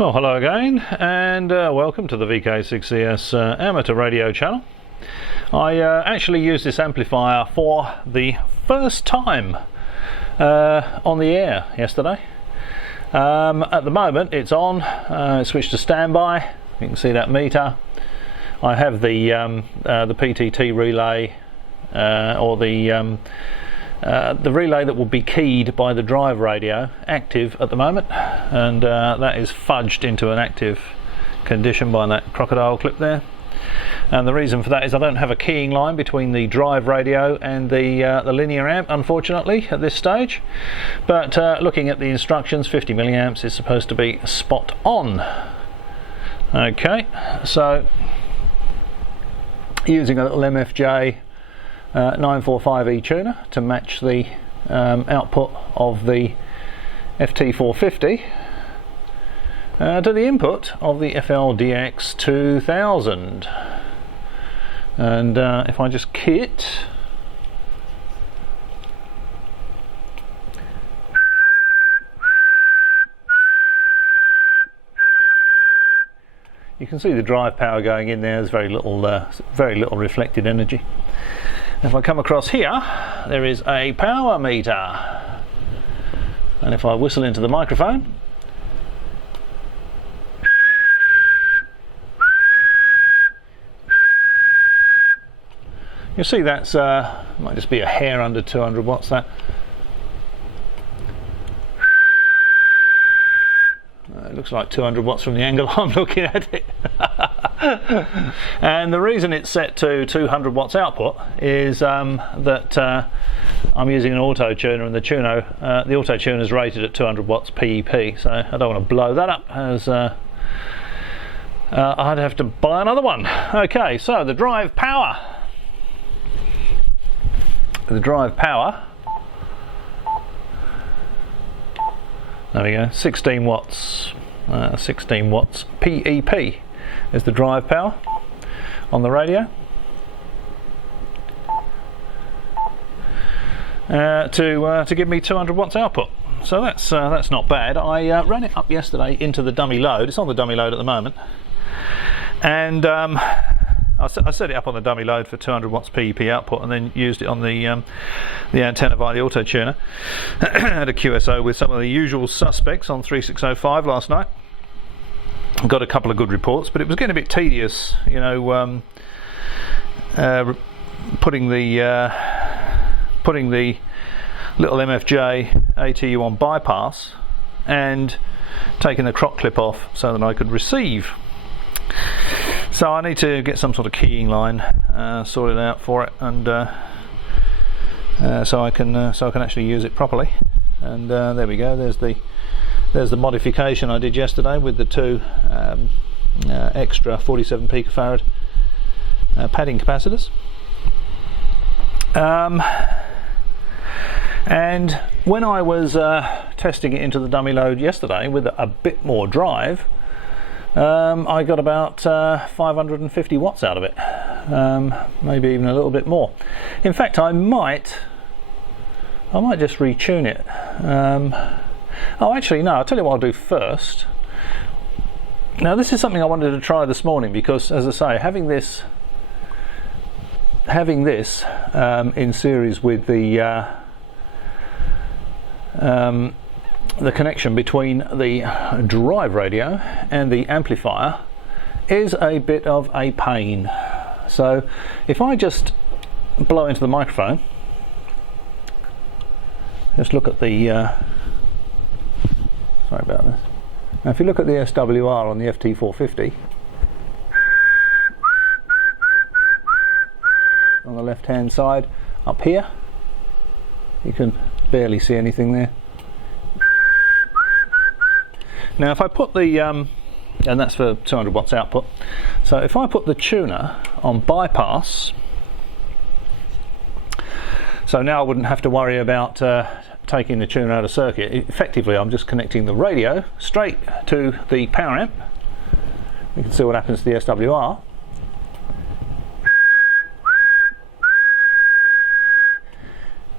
Well, hello again, and welcome to the VK6CS amateur radio channel. I actually used this amplifier for the first time on the air yesterday. At the moment it's on, it's switched to standby. You can see that meter. I have the PTT relay, or the relay that will be keyed by the drive radio, active at the moment, and that is fudged into an active condition by that crocodile clip there. And the reason for that is I don't have a keying line between the drive radio and the linear amp, unfortunately, at this stage. But looking at the instructions, 50 milliamps is supposed to be spot on. Okay, so using a little MFJ 945E tuner to match the output of the FT450 to the input of the FLdx2000. And if I just key it, you can see the drive power going in there. There's very little reflected energy. If I come across here, there is a power meter, and if I whistle into the microphone, you'll see that's might just be a hair under 200 watts. That it looks like 200 watts from the angle I'm looking at it. And the reason it's set to 200 watts output is that I'm using an auto tuner, and the auto tuner is rated at 200 watts PEP, so I don't want to blow that up, as I'd have to buy another one. Okay, so the drive power. There we go, 16 watts. 16 watts PEP is the drive power on the radio. To give me 200 watts output. So that's not bad. I ran it up yesterday into the dummy load. It's on the dummy load at the moment, and I set it up on the dummy load for 200 watts PEP output, and then used it on the antenna via the auto tuner. Had a QSO with some of the usual suspects on 3605 last night. Got a couple of good reports, but it was getting a bit tedious, you know, putting the little MFJ ATU on bypass and taking the croc clip off so that I could receive. So I need to get some sort of keying line sorted out for it, and so I can actually use it properly. And there we go. There's the modification I did yesterday with the two extra 47 picofarad padding capacitors. And when I was testing it into the dummy load yesterday with a bit more drive, I got about 550 watts out of it, maybe even a little bit more. In fact, I might just retune it. Oh, actually, no. I'll tell you what I'll do first. Now, this is something I wanted to try this morning because, as I say, having this in series with the connection between the drive radio and the amplifier is a bit of a pain. So if I just blow into the microphone, just look at the sorry about this. Now if you look at the SWR on the FT450 on the left hand side up here, you can barely see anything there. Now if I put the and that's for 200 watts output, so if I put the tuner on bypass, so now I wouldn't have to worry about taking the tuner out of circuit. Effectively I'm just connecting the radio straight to the power amp. You can see what happens to the SWR.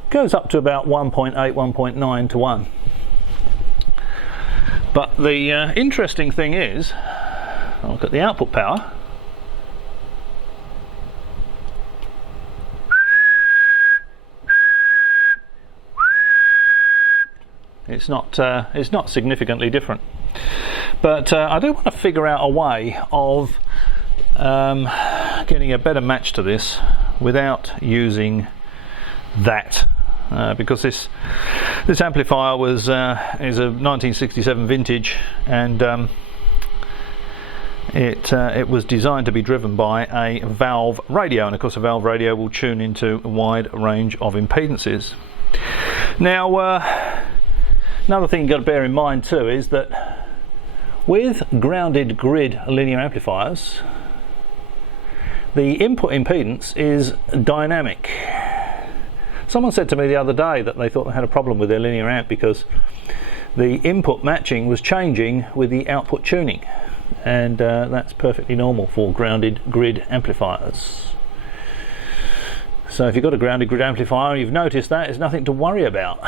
Goes up to about 1.8, 1.9 to 1. But the interesting thing is, look at the output power. It's not significantly different, but I do want to figure out a way of getting a better match to this without using that, because this amplifier is a 1967 vintage, and it was designed to be driven by a valve radio, and of course a valve radio will tune into a wide range of impedances. Now, another thing you've got to bear in mind too is that with grounded grid linear amplifiers, the input impedance is dynamic. Someone said to me the other day that they thought they had a problem with their linear amp because the input matching was changing with the output tuning, and that's perfectly normal for grounded grid amplifiers. So if you've got a grounded grid amplifier and you've noticed that, it's nothing to worry about.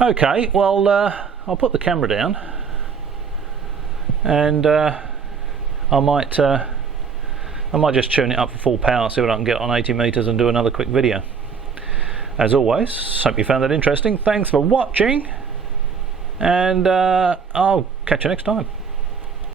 Okay, well, I'll put the camera down, and I might just tune it up for full power, see what I can get on 80 meters, and do another quick video. As always, hope you found that interesting. Thanks for watching, and I'll catch you next time.